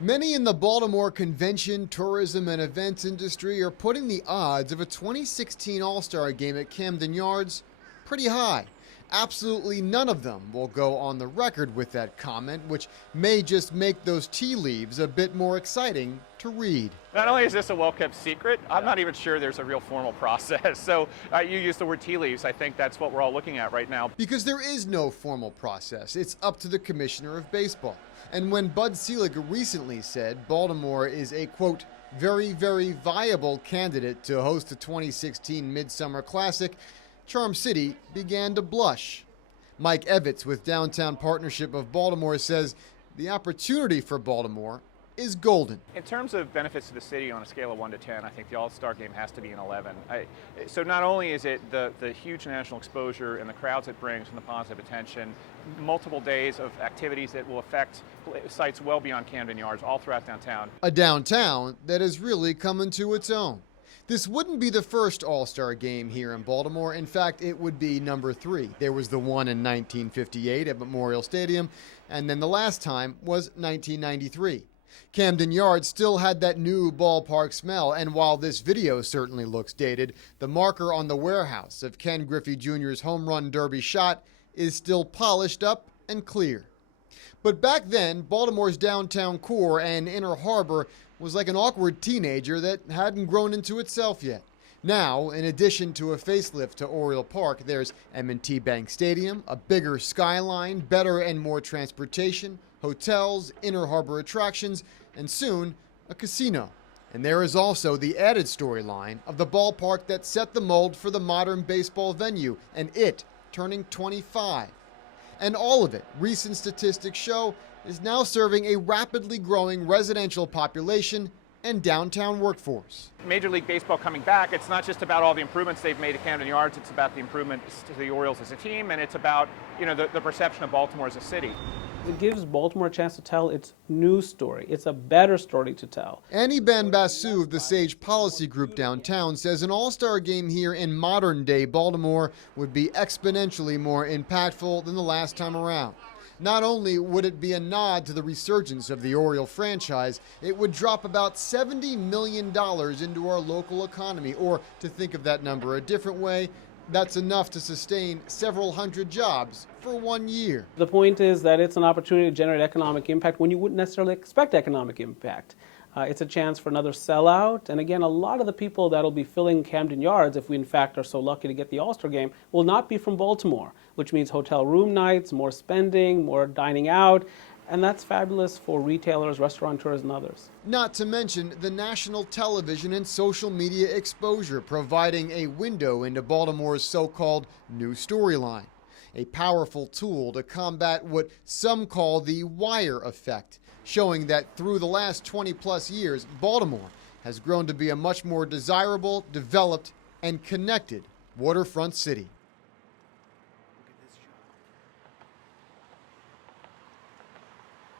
Many in the Baltimore convention, tourism, and events industry are putting the odds of a 2016 All-Star game at Camden Yards pretty high. Absolutely none of them will go on the record with that comment, which may just make those tea leaves a bit more exciting to read. Not only is this a well-kept secret, I'm not even sure there's a real formal process. So you use the word tea leaves. I think that's what we're all looking at right now. Because there is no formal process. It's up to the commissioner of baseball. And when Bud Selig recently said Baltimore is a, quote, very, very viable candidate to host the 2016 Midsummer Classic, Charm City began to blush. Mike Evitz with Downtown Partnership of Baltimore says the opportunity for Baltimore is golden. In terms of benefits to the city on a scale of 1 to 10, I think the All-Star game has to be an 11. So not only is it the huge national exposure and the crowds it brings and the positive attention, multiple days of activities that will affect sites well beyond Camden Yards, all throughout downtown. A downtown that has really come into its own. This wouldn't be the first All-Star game here in Baltimore. In fact, it would be number 3. There was the one in 1958 at Memorial Stadium, and then the last time was 1993. Camden Yards still had that new ballpark smell, and while this video certainly looks dated, the marker on the warehouse of Ken Griffey Jr.'s home run derby shot is still polished up and clear. But back then, Baltimore's downtown core and Inner Harbor was like an awkward teenager that hadn't grown into itself yet. Now, in addition to a facelift to Oriole Park, there's M&T Bank Stadium, a bigger skyline, better and more transportation, hotels, Inner Harbor attractions, and soon, a casino. And there is also the added storyline of the ballpark that set the mold for the modern baseball venue, and it turning 25. And all of it, recent statistics show, is now serving a rapidly growing residential population and downtown workforce. Major League Baseball coming back, it's not just about all the improvements they've made at Camden Yards, it's about the improvements to the Orioles as a team, and it's about, the perception of Baltimore as a city. It gives Baltimore a chance to tell its new story. It's a better story to tell. Annie Ben-Basu of the Sage Policy Group downtown says an All-Star game here in modern-day Baltimore would be exponentially more impactful than the last time around. Not only would it be a nod to the resurgence of the Oriole franchise, it would drop about $70 million into our local economy. Or, to think of that number a different way, that's enough to sustain several hundred jobs for 1 year. The point is that it's an opportunity to generate economic impact when you wouldn't necessarily expect economic impact. It's a chance for another sellout, and again, a lot of the people that'll be filling Camden Yards, if we in fact are so lucky to get the All-Star game, will not be from Baltimore, which means hotel room nights, more spending, more dining out, and that's fabulous for retailers, restaurateurs, and others. Not to mention the national television and social media exposure, providing a window into Baltimore's so-called new storyline. A powerful tool to combat what some call the wire effect, showing that through the last 20-plus years, Baltimore has grown to be a much more desirable, developed, and connected waterfront city.